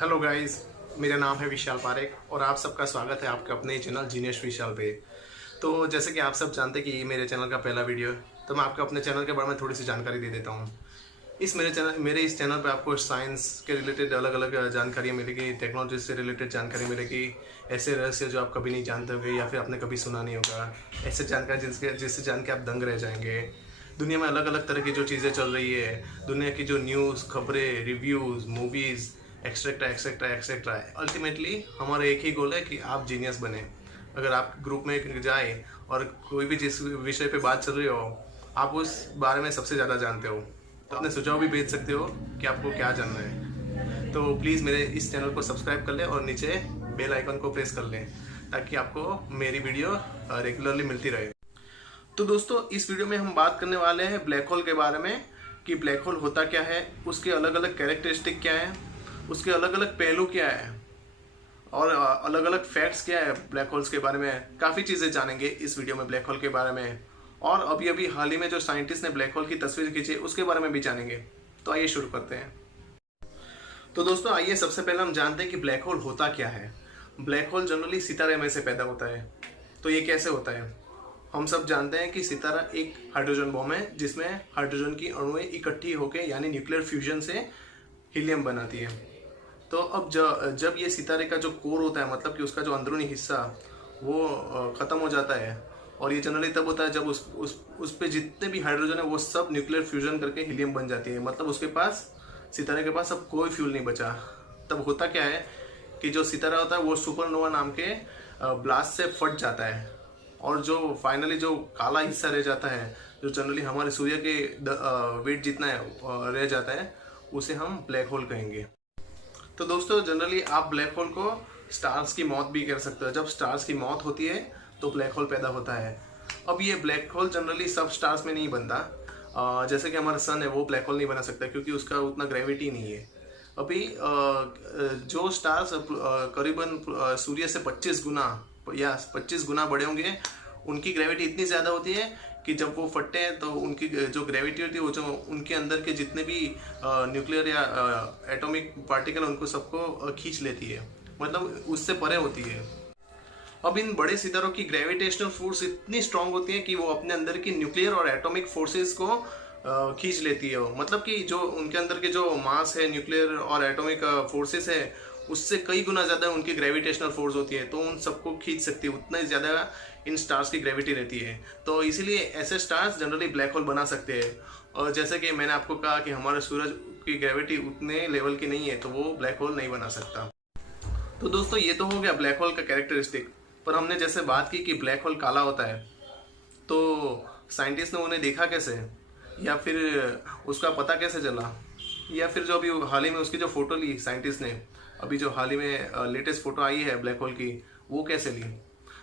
Hello guys, मेरा नाम है विशाल पारेख और आप सबका स्वागत है आपके अपने चैनल जीनियस विशाल पे। तो जैसे कि आप सब जानते हैं कि ये मेरे चैनल का पहला वीडियो है, तो मैं आपको अपने चैनल के बारे में थोड़ी सी जानकारी दे देता हूँ। मेरे इस चैनल पे आपको साइंस के रिलेटेड अलग अलग जानकारी मिलेगी, टेक्नोलॉजी से रिलेटेड जानकारी मिलेगी, ऐसे रहस्य जो आप कभी नहीं जानते होंगे या फिर आपने कभी सुना नहीं होगा, ऐसे जानकारी जिससे जान के आप दंग रह जाएंगे। दुनिया में अलग अलग तरह की जो चीज़ें चल रही है, दुनिया की जो न्यूज़, खबरें, reviews, movies, etcetera etcetera etcetera, ultimately हमारा एक ही गोल है कि आप जीनियस बने। अगर आप ग्रुप में जाए और कोई भी जिस विषय पे बात चल रही हो, आप उस बारे में सबसे ज़्यादा जानते हो, तो अपने सुझाव भी भेज सकते हो कि आपको क्या जानना है। तो प्लीज़ मेरे इस चैनल को सब्सक्राइब कर लें और नीचे बेल आइकन को प्रेस कर लें ताकि आपको मेरी वीडियो रेगुलरली मिलती रहे। तो दोस्तों, इस वीडियो में हम बात करने वाले हैं ब्लैक होल के बारे में कि ब्लैक होल होता क्या है, उसके अलग अलग कैरेक्टरिस्टिक क्या है, उसके अलग अलग पहलू क्या है और अलग अलग फैक्ट्स क्या है ब्लैक होल्स के बारे में। काफ़ी चीज़ें जानेंगे इस वीडियो में ब्लैक होल के बारे में, और अभी अभी हाल ही में जो साइंटिस्ट ने ब्लैक होल की तस्वीर खींची उसके बारे में भी जानेंगे। तो आइए शुरू करते हैं। तो दोस्तों, आइए सबसे पहले हम जानते हैं कि ब्लैक होल होता क्या है। ब्लैक होल जनरली सितारे में से पैदा होता है। तो ये कैसे होता है? हम सब जानते हैं कि सितारा एक हाइड्रोजन बॉम्ब है जिसमें हाइड्रोजन की अणुएं इकट्ठी होकर यानी न्यूक्लियर फ्यूजन से हीलियम बनाती है। तो अब जब ये सितारे का जो कोर होता है, मतलब कि उसका जो अंदरूनी हिस्सा वो ख़त्म हो जाता है, और ये जनरली तब होता है जब उस पे जितने भी हाइड्रोजन है वो सब न्यूक्लियर फ्यूजन करके हीलियम बन जाती है। मतलब उसके पास, सितारे के पास अब कोई फ्यूल नहीं बचा। तब होता क्या है कि जो सितारा होता है वो सुपरनोवा नाम के ब्लास्ट से फट जाता है, और जो फाइनली जो काला हिस्सा रह जाता है, जो जनरली हमारे सूर्य के वेट जितना है रह जाता है, उसे हम ब्लैक होल कहेंगे। तो दोस्तों, जनरली आप ब्लैक होल को स्टार्स की मौत भी कह सकते हो। जब स्टार्स की मौत होती है तो ब्लैक होल पैदा होता है। अब ये ब्लैक होल जनरली सब स्टार्स में नहीं बनता। जैसे कि हमारा सन है वो ब्लैक होल नहीं बना सकता क्योंकि उसका उतना ग्रेविटी नहीं है। अभी जो स्टार्स करीबन सूर्य से 25 गुना या 25 गुना बड़े होंगे, उनकी ग्रेविटी इतनी ज़्यादा होती है कि जब वो फटते हैं तो उनकी जो ग्रेविटी होती है वो जो उनके अंदर के जितने भी न्यूक्लियर या एटॉमिक पार्टिकल उनको सबको खींच लेती है, मतलब उससे परे होती है। अब इन बड़े सितारों की ग्रेविटेशनल फोर्स इतनी स्ट्रांग होती है कि वो अपने अंदर की न्यूक्लियर और एटॉमिक फोर्सेस को खींच लेती है। मतलब कि जो उनके अंदर के जो मास है, न्यूक्लियर और एटॉमिक फोर्सेस है, उससे कई गुना ज़्यादा उनकी ग्रेविटेशनल फोर्स होती है, तो उन सबको खींच सकती है। उतना ही ज़्यादा इन स्टार्स की ग्रेविटी रहती है। तो इसीलिए ऐसे स्टार्स जनरली ब्लैक होल बना सकते हैं। और जैसे कि मैंने आपको कहा कि हमारे सूरज की ग्रेविटी उतने लेवल की नहीं है, तो वो ब्लैक होल नहीं बना सकता। तो दोस्तों, ये तो हो गया ब्लैक होल का कैरेक्टरिस्टिक। पर हमने जैसे बात की कि ब्लैक होल काला होता है, तो साइंटिस्ट ने उन्हें देखा कैसे, या फिर उसका पता कैसे चला, या फिर जो अभी हाल ही में उसकी जो फोटो ली साइंटिस्ट ने, अभी जो हाल ही में लेटेस्ट फोटो आई है ब्लैक होल की, वो कैसे ली?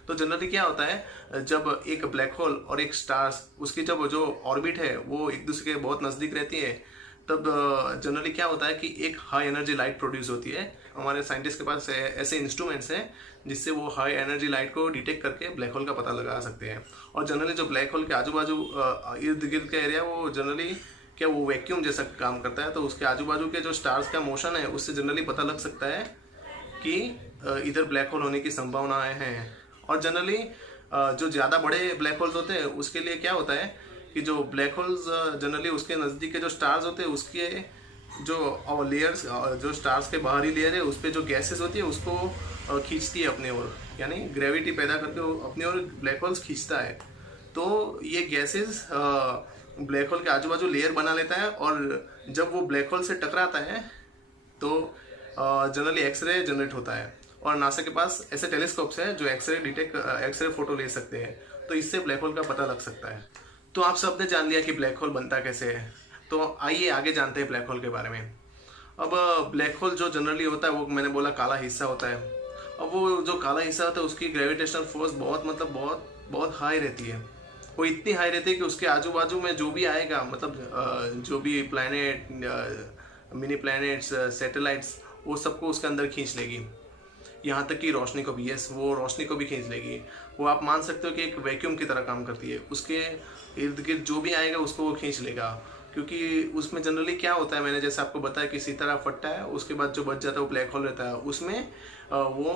तो जनरली क्या होता है, जब एक ब्लैक होल और एक स्टार्स, उसकी जब जो ऑर्बिट है वो एक दूसरे के बहुत नज़दीक रहती है, तब जनरली क्या होता है कि एक हाई एनर्जी लाइट प्रोड्यूस होती है। हमारे साइंटिस्ट के पास ऐसे इंस्ट्रूमेंट्स हैं जिससे वो हाई एनर्जी लाइट को डिटेक्ट करके ब्लैक होल का पता लगा सकते हैं। और जनरली जो ब्लैक होल के आजू बाजू इर्द गिर्द का एरिया, वो जनरली क्या वो वैक्यूम जैसा काम करता है, तो उसके आजू बाजू के जो स्टार्स का मोशन है उससे जनरली पता लग सकता है कि इधर ब्लैक होल होने की संभावनाएं हैं। और जनरली जो ज़्यादा बड़े ब्लैक होल्स होते हैं उसके लिए क्या होता है कि जो ब्लैक होल्स जनरली उसके नज़दीक के जो स्टार्स होते हैं उसके जो लेयर्स, जो स्टार्स के बाहरी लेयर है उस पर जो गैसेस होती है उसको खींचती है अपने ओर, यानी ग्रेविटी पैदा करके अपने ओर ब्लैक होल्स खींचता है। तो ये गैसेस ब्लैक होल के आजू बाजू लेयर बना लेता है, और जब वो ब्लैक होल से टकराता है तो जनरली एक्सरे जनरेट होता है। और नासा के पास ऐसे टेलीस्कोप्स हैं जो एक्सरे फोटो ले सकते हैं, तो इससे ब्लैक होल का पता लग सकता है। तो आप सब ने जान लिया कि ब्लैक होल बनता कैसे है, तो आइए आगे जानते हैं ब्लैक होल के बारे में। अब ब्लैक होल जो जनरली होता है वो मैंने बोला काला हिस्सा होता है। अब वो जो काला हिस्सा होता है उसकी ग्रेविटेशनल फोर्स बहुत हाई रहती है। वो इतनी हाई रहती है कि उसके आजू बाजू में जो भी आएगा, मतलब जो भी प्लैनेट, मिनी प्लैनेट्स, सैटेलाइट्स, वो सबको उसके अंदर खींच लेगी। यहाँ तक कि रोशनी को भी, यस, वो रोशनी को भी खींच लेगी। वो आप मान सकते हो कि एक वैक्यूम की तरह काम करती है। उसके इर्द गिर्द जो भी आएगा उसको वो खींच लेगा, क्योंकि उसमें जनरली क्या होता है, मैंने जैसे आपको बताया कि सितारा फटता है, उसके बाद जो बच जाता है वो ब्लैक होल रहता है। उसमें वो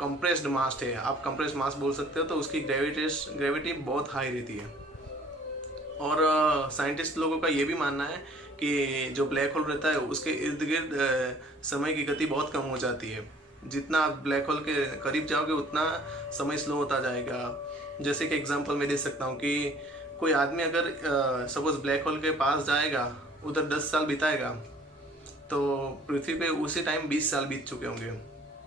कंप्रेस्ड मास है, आप कंप्रेस्ड मास बोल सकते हो। तो उसकी ग्रेविटी बहुत हाई रहती है। और साइंटिस्ट लोगों का ये भी मानना है कि जो ब्लैक होल रहता है उसके इर्द गिर्द समय की गति बहुत कम हो जाती है। जितना आप ब्लैक होल के करीब जाओगे उतना समय स्लो होता जाएगा। जैसे कि एग्जांपल मैं दे सकता हूँ कि कोई आदमी अगर सपोज ब्लैक होल के पास जाएगा, उधर 10 साल बिताएगा, तो पृथ्वी पे उसी टाइम 20 साल बीत चुके होंगे।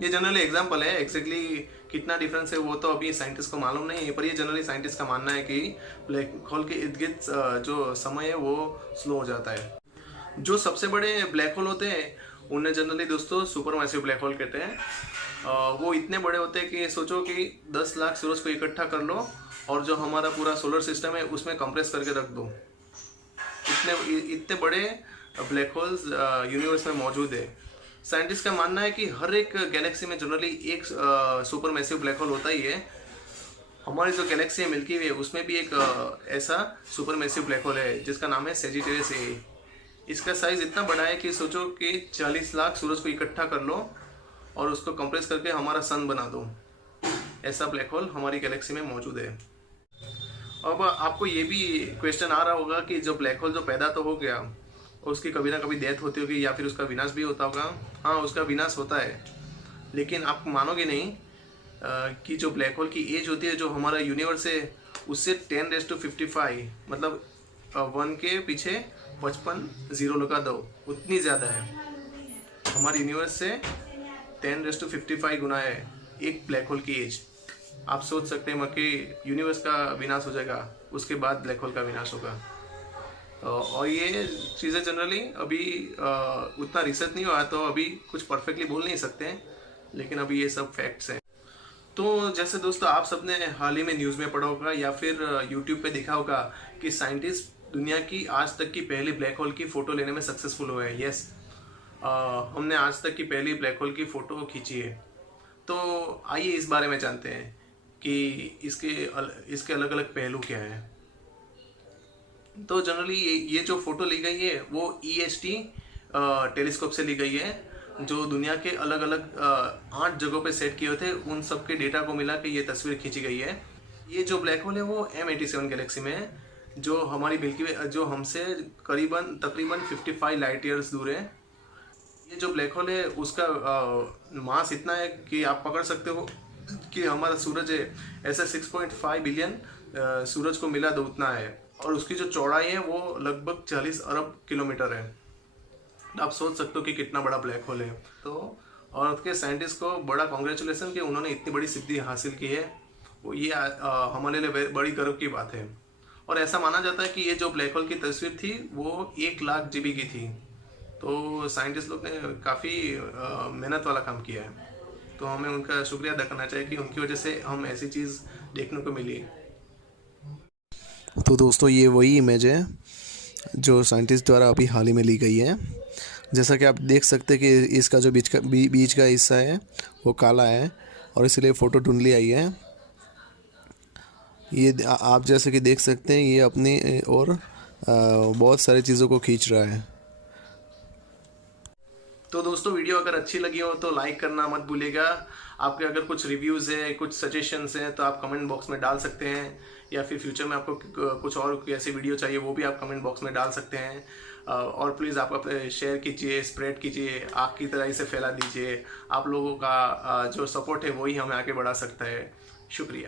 ये जनरली एग्जांपल है, एक्जैक्टली कितना डिफरेंस है वो तो अभी साइंटिस्ट को मालूम नहीं है, पर ये जनरली साइंटिस्ट का मानना है कि ब्लैक होल के इर्द गिर्द जो समय है वो स्लो हो जाता है। जो सबसे बड़े ब्लैक होल होते हैं उन्हें जनरली दोस्तों सुपर मैसिव ब्लैक होल कहते हैं। वो इतने बड़े होते हैं कि सोचो कि 10 लाख सूरज को इकट्ठा कर लो और जो हमारा पूरा सोलर सिस्टम है उसमें कंप्रेस करके रख दो। इतने बड़े ब्लैक होल्स यूनिवर्स में मौजूद है। साइंटिस्ट का मानना है कि हर एक गैलेक्सी में जनरली एक सुपर मैसिव ब्लैक होल होता ही है। हमारी जो गैलेक्सी है मिल्की वे, उसमें भी एक ऐसा सुपर मैसिव ब्लैक होल है जिसका नाम है सेजिटेरियस ए। इसका साइज इतना बड़ा है कि सोचो कि 40 लाख सूरज को इकट्ठा कर लो और उसको कंप्रेस करके हमारा सन बना दो। ऐसा ब्लैक होल हमारी गैलेक्सी में मौजूद है। अब आपको ये भी क्वेश्चन आ रहा होगा कि जो ब्लैक होल जो पैदा तो हो गया, उसकी कभी ना कभी डेथ होती होगी या फिर उसका विनाश भी होता होगा। हाँ, उसका विनाश होता है, लेकिन आप मानोगे नहीं कि जो ब्लैक होल की एज होती है जो हमारा यूनिवर्स है उससे 10⁵, मतलब 1 के पीछे 55 जीरो लगा दो, उतनी ज़्यादा है। हमारे यूनिवर्स से 10⁵ गुना है एक ब्लैक होल की एज। आप सोच सकते हैं कि यूनिवर्स का विनाश हो जाएगा, उसके बाद ब्लैक होल का विनाश होगा। और ये चीज़ें जनरली अभी उतना रिसर्च नहीं हुआ तो अभी कुछ परफेक्टली बोल नहीं सकते हैं, लेकिन अभी ये सब फैक्ट्स हैं। तो जैसे दोस्तों आप सबने हाल ही में न्यूज़ में पढ़ा होगा या फिर यूट्यूब पे देखा होगा कि साइंटिस्ट दुनिया की आज तक की पहली ब्लैक होल की फ़ोटो लेने में सक्सेसफुल हुए हैं। यस, हमने आज तक की पहली ब्लैक होल की फ़ोटो खींची है। तो आइए इस बारे में जानते हैं कि इसके अलग अलग पहलू क्या है। तो जनरली ये जो फ़ोटो ली गई है वो EST टेलीस्कोप से ली गई है, जो दुनिया के अलग अलग 8 जगहों पे सेट किए थे। उन सब के डेटा को मिला के ये तस्वीर खींची गई है। ये जो ब्लैक होल है वो M87 गैलेक्सी में है, जो हमारी मिल्की वे जो हमसे तकरीबन 55 लाइट ईयर्स दूर है। ये जो ब्लैक होल है उसका मास इतना है कि आप पकड़ सकते हो कि हमारा सूरज है ऐसा 6.5 बिलियन सूरज को मिला दो उतना है, और उसकी जो चौड़ाई है वो लगभग 40 अरब किलोमीटर है। आप सोच सकते हो कि कितना बड़ा ब्लैक होल है। तो और के साइंटिस्ट को बड़ा कॉन्ग्रेचुलेसन कि उन्होंने इतनी बड़ी सिद्धि हासिल की है। वो ये हमारे लिए बड़ी गर्व की बात है। और ऐसा माना जाता है कि ये जो ब्लैक होल की तस्वीर थी वो 1 लाख GB की थी। तो साइंटिस्ट लोग ने काफ़ी मेहनत वाला काम किया है। तो हमें उनका शुक्रिया अदा करना चाहिए कि उनकी वजह से हम ऐसी चीज़ देखने को मिली। तो दोस्तों ये वही इमेज है जो साइंटिस्ट द्वारा अभी हाल ही में ली गई है। जैसा कि आप देख सकते हैं कि इसका जो बीच का हिस्सा है वो काला है और इसलिए फ़ोटो धुंधली आई है। ये आप जैसे कि देख सकते हैं ये अपनी और बहुत सारी चीज़ों को खींच रहा है। तो दोस्तों वीडियो अगर अच्छी लगी हो तो लाइक करना मत भूलिएगा। आपके अगर कुछ रिव्यूज़ है, कुछ सजेशंस हैं तो आप कमेंट बॉक्स में डाल सकते हैं, या फिर फ्यूचर में आपको कुछ और ऐसी वीडियो चाहिए वो भी आप कमेंट बॉक्स में डाल सकते हैं। और प्लीज़ आप शेयर कीजिए, स्प्रेड कीजिए, आग की तरह इसे फैला दीजिए। आप लोगों का जो सपोर्ट है वही हमें आगे बढ़ा सकता है। शुक्रिया।